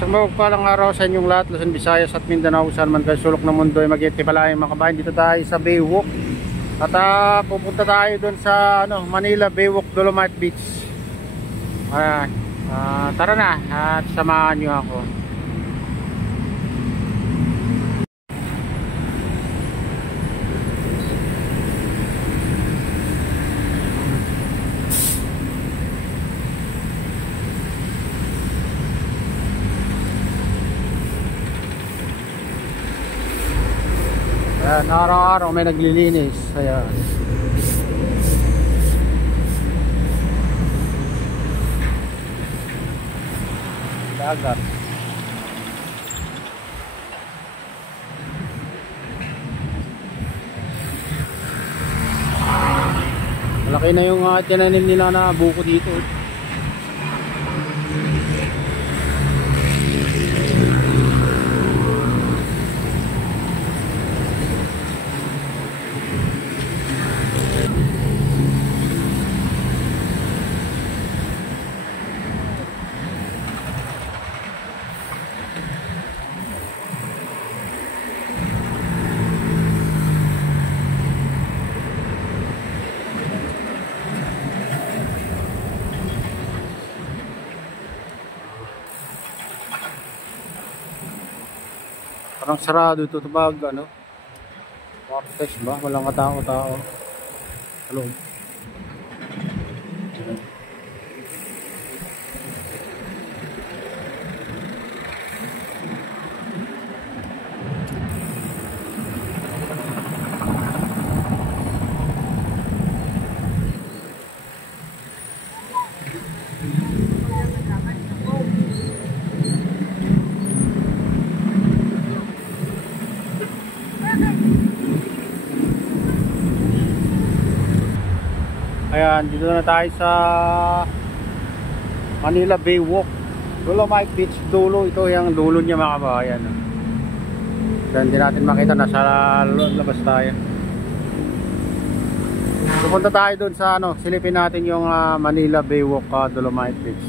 Isang mapagpalang araw sa inyong lahat, Luzon, Visayas at Mindanao, saan man kayo sulok ng mundo ay mag-itipalain mga kabayan. Dito tayo sa Baywalk at pupunta tayo doon sa Manila Baywalk Dolomite Beach. Tara na at samahan nyo ako. Ayan, araw-araw may naglilinis. Ayan. Dagat. Malaki na yung tinanim nila na buko dito. Parang sarado ito pag Martes ba? Walang katao-tao sa loob. Ayan, dito na tayo sa Manila Baywalk Dolomite Beach dulo. Ito yung dulo niya mga kabayan. Diyan din natin makita, nasa labas tayo. Pupunta tayo dun sa silipin natin yung Manila Baywalk Dolomite Beach.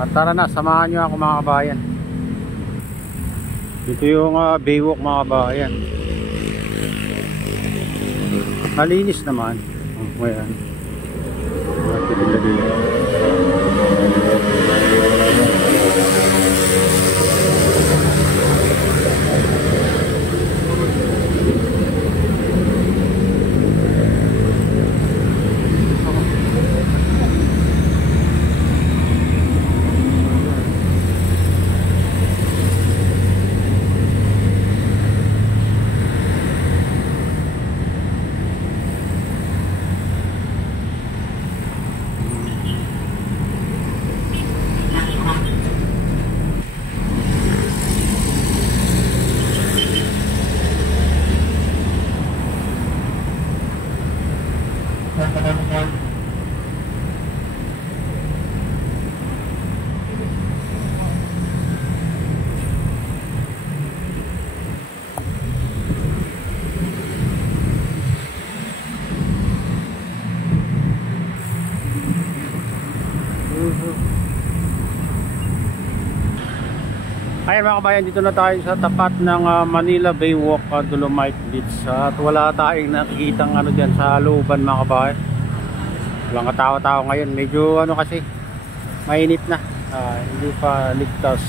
At tara na, samahan nyo ako mga kabayan. Dito yung Baywalk mga kabayan. Malinis naman. Ayan. Ayan mga kabayan, dito na tayo sa tapat ng Manila Baywalk Dolomite Beach. At wala tayong nakikitang dyan sa looban mga kabayan. Walang katawa-tawa ngayon. Medyo kasi mainit na. Hindi pa ligtas.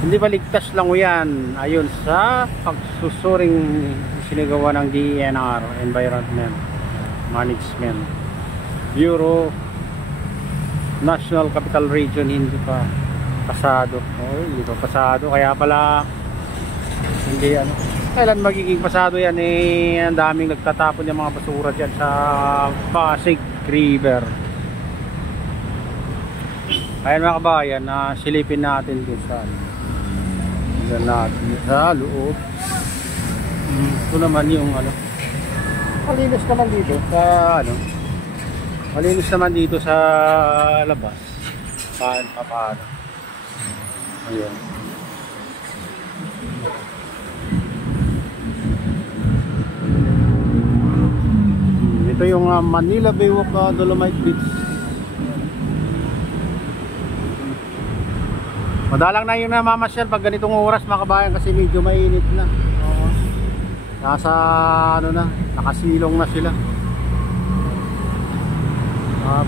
Hindi pa ligtas lang yan. Ayun sa pagsusuring sinagawa ng DENR, Environment Management Bureau, National Capital Region. Hindi pa pasado. Hindi pa pasado, kaya pala hindi kailan magiging pasado yan ang daming nagtatapon yung mga basura dyan sa Pasig River. Ayan mga kabayan, silipin natin dun sa loob. Ito naman yung malinis naman dito sa malinis naman dito sa labas. Paano ayan. Ito yung Manila Baywalk Dolomite Beach. Madalang na yung namamasyal pag ganitong oras mga kabayan kasi medyo mainit na. Oo. Nasa ano na, nakasilong na sila.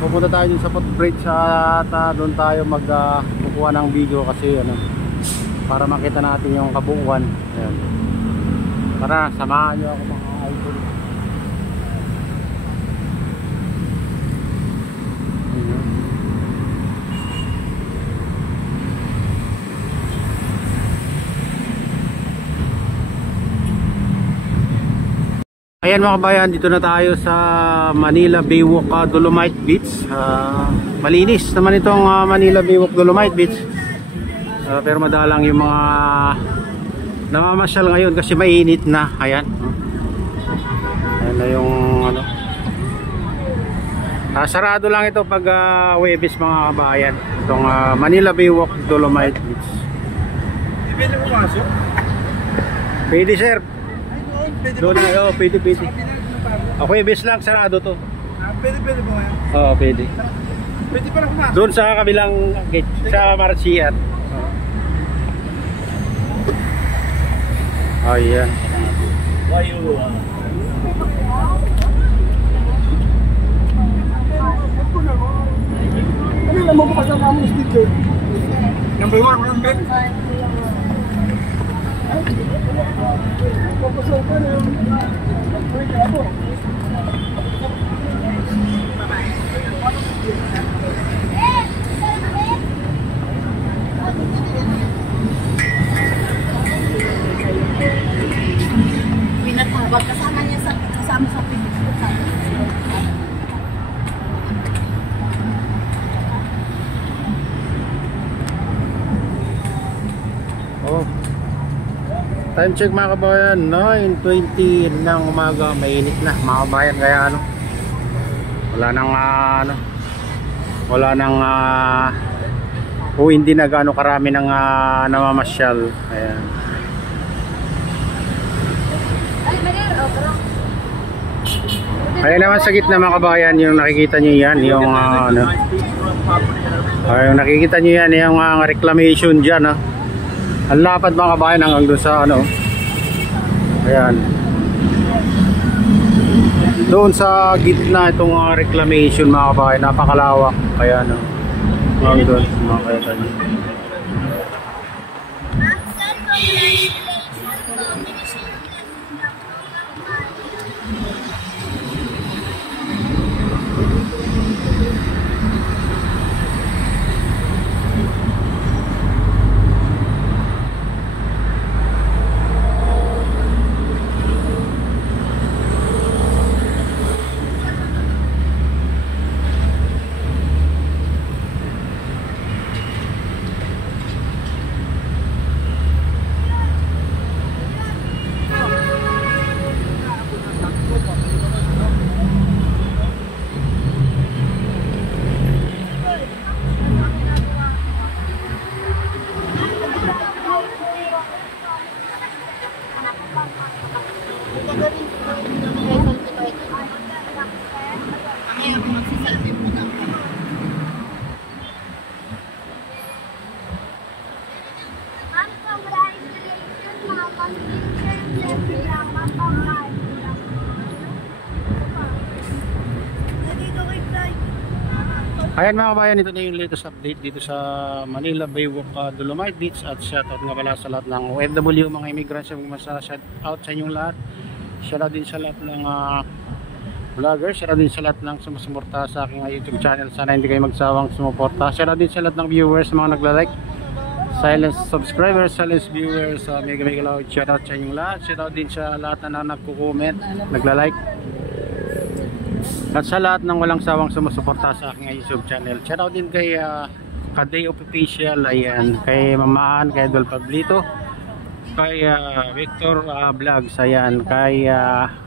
Pupunta tayo din sa footbridge at doon tayo magkukuha ng video kasi ano, para makita natin yung kabuuan. Ayan. Tara, samahan nyo ako mga idol. Ayan mga kabayan, dito na tayo sa Manila Baywalk Dolomite Beach. Malinis naman itong Manila Baywalk Dolomite Beach. Pero madalang yung mga namamasyal ngayon kasi mainit na. Ayan. Ayan na yung ano. Sarado lang ito pag Huwebes mga kabayan. Itong Manila Baywalk Dolomite Beach. Pwede mo masok? Pwede sir. Doon na, pwede. Ako Huwebes lang, sarado to. Pwede mo yan? Oo, pwede. Pwede pa lang pumasok? Doon sa kabilang gate, sa Marcian. Oh, yeah. Ano naman ko kasama mo sticker? Number 1, number? Pinatawag kasama niya sa Pilipinas. Oh. Time check mga kabayan, 9:20 ng umaga, mainit na mga kabayan, kaya ano, wala nang wala nang hindi na gaano karami ng namamasyal. Ayan. Ayan naman sa gitna mga kabayan, yung nakikita nyo yan, yung ano, yung nakikita nyo yan, yung reclamation dyan. Ang lapad mga kabayan hanggang doon sa ano. Ayan. Doon sa gitna itong reclamation mga kabayan, napakalawak. Kaya ano, hanggang doon mga kabayan. Ayan mga kabayan, ito na yung latest update dito sa Manila Baywalk Dolomite Beach. At shoutout nga pala sa lahat ng OFW, mga immigrants sa mga shoutout sa inyong lahat. Shoutout din sa lahat ng vloggers, shoutout din sa lahat ng sumusuporta sa aking YouTube channel. Sana hindi kayo magsawang sumuporta. Shoutout din sa lahat ng viewers, mga nagla-like, silent subscribers, silent viewers, mega loud. Shoutout sa inyong lahat. Shoutout din sa lahat na nagko-comment, nagla-like, at sa lahat ng walang sawang sumusuporta sa aking YouTube channel. Shoutout din kay Kaday Official, ayan, kay Mamaan, kay Idol Pablito, kay Victor Vlogs, ayan, kay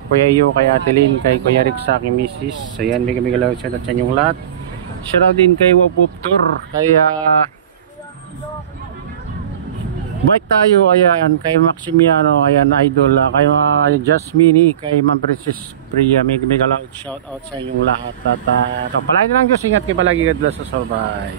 Kuya Yu, kay Atelin, kay Kuya Rick sa aking misis, ayan, mega loud shoutout sa inyong lahat. Shoutout din kay Wapuptor, kay Bike tayo, ayan, kay Maximiano, ayan, idol, kay Jasmine, kay Ma'am Princess Priya, mega loud shout out sa inyong lahat. At palain na lang Diyos, ingat kayo palagi, God bless us all, bye.